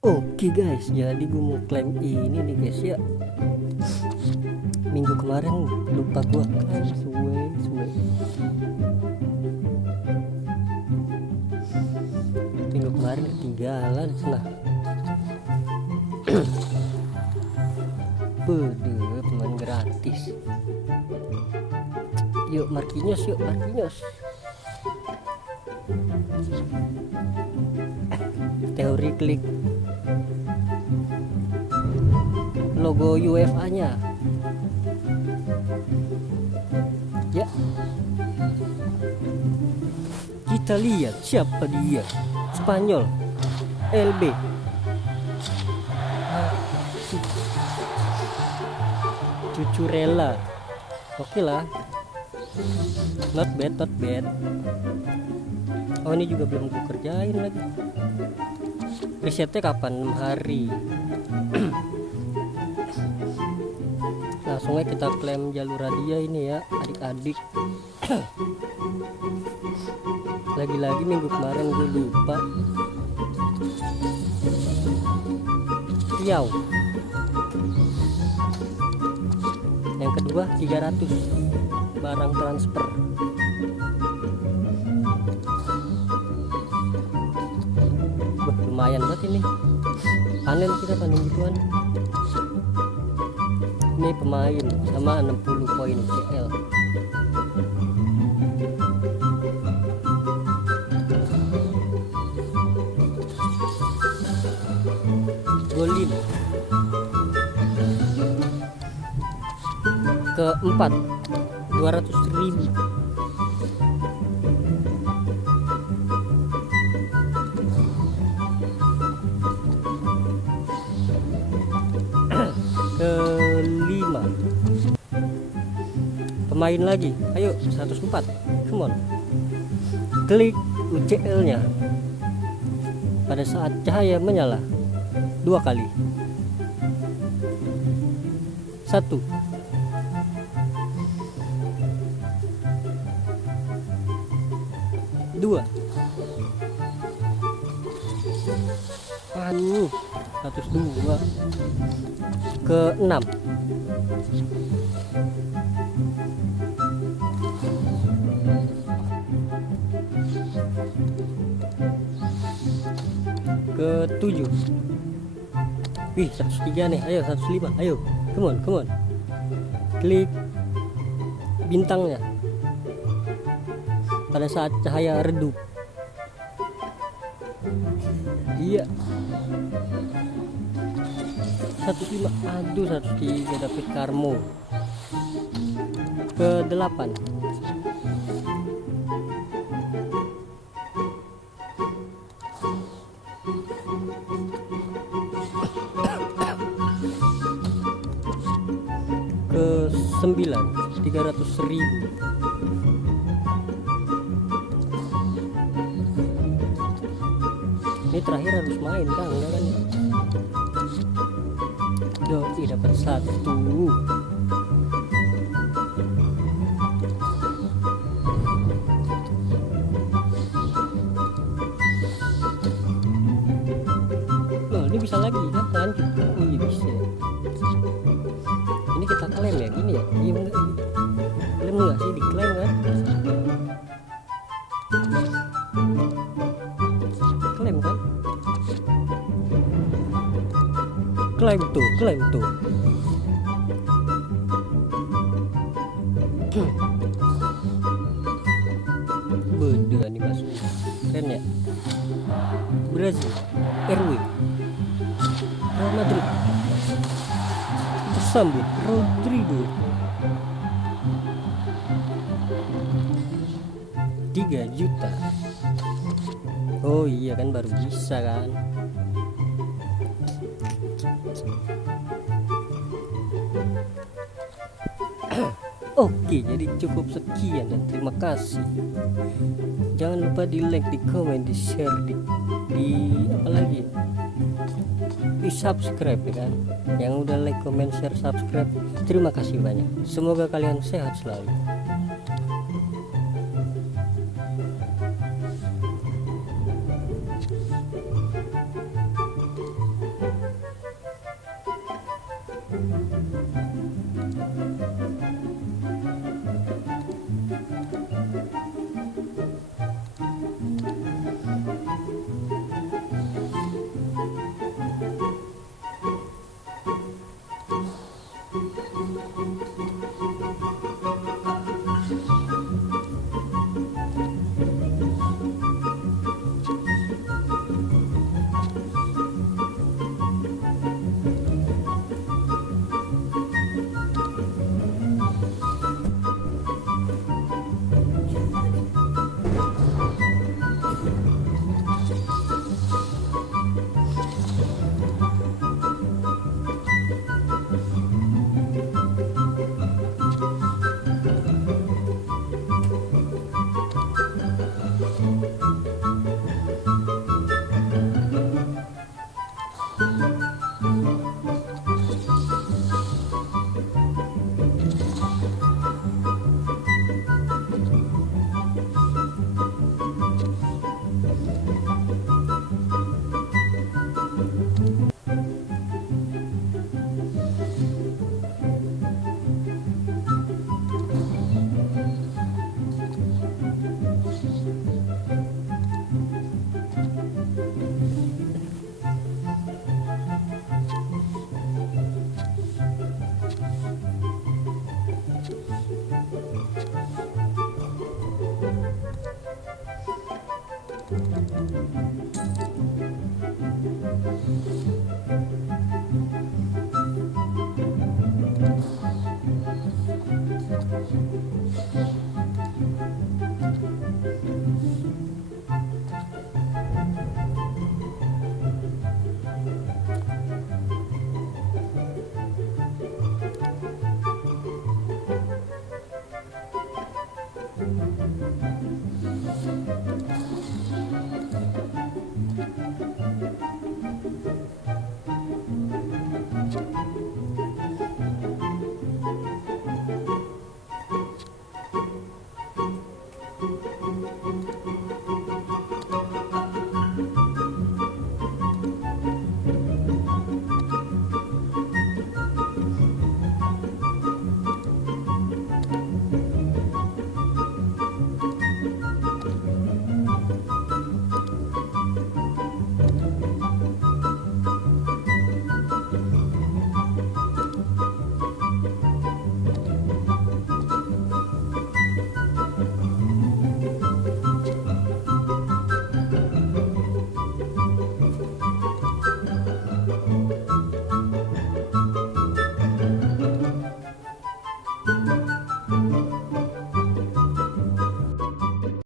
Oke guys, jadi gue mau klaim ini nih guys ya. Minggu kemarin lupa gue klaim suwe. Minggu kemarin ketinggalan nah. Bede pemain gratis. Yuk Marquinhos. Teori klik logo UEFA nya ya, kita lihat siapa dia. Spanyol LB Cucurella. Oke lah, not bad. Oh ini juga belum gue kerjain lagi. Risetnya kapan? 6 hari. Langsung aja kita klaim jalur hadiah ini ya adik-adik. Lagi-lagi minggu kemarin gue lupa. Tiau. Yang kedua 300 barang transfer. Lumayan banget ini. Panen gituan. Ini pemain sama 60 poin CL. Golin keempat 200.000. Kelima pemain lagi, ayo 104, come on. Klik UCL nya pada saat cahaya menyala 2 kali. 1 2 102 ke 6 ke 7. Wih 103 nih, ayo 105, ayo come on. Klik bintangnya pada saat cahaya redup. Iya 105, aduh 103 David Carmo. Ke 8 ke 9 300.000. Ini terakhir harus main kan, enggak kan? Doi dapat 1. Loh, ini bisa lagi kan? Lanjut. Oh iya bisa. Ini kita klaim ya gini ya? Iya enggak? Klaim enggak sih, diklaim kan? Klaim kan? Klaim tuh. Beda nih masuk. Keren ya. Brazil, RW, Real Madrid. Tersambut Rodrigo. 3 juta. Oh iya kan, baru bisa kan. Oke, jadi cukup sekian dan terima kasih. Jangan lupa di like, di komen, di share, di apa lagi? Di subscribe ya kan. Yang udah like, comment, share, subscribe, terima kasih banyak. Semoga kalian sehat selalu.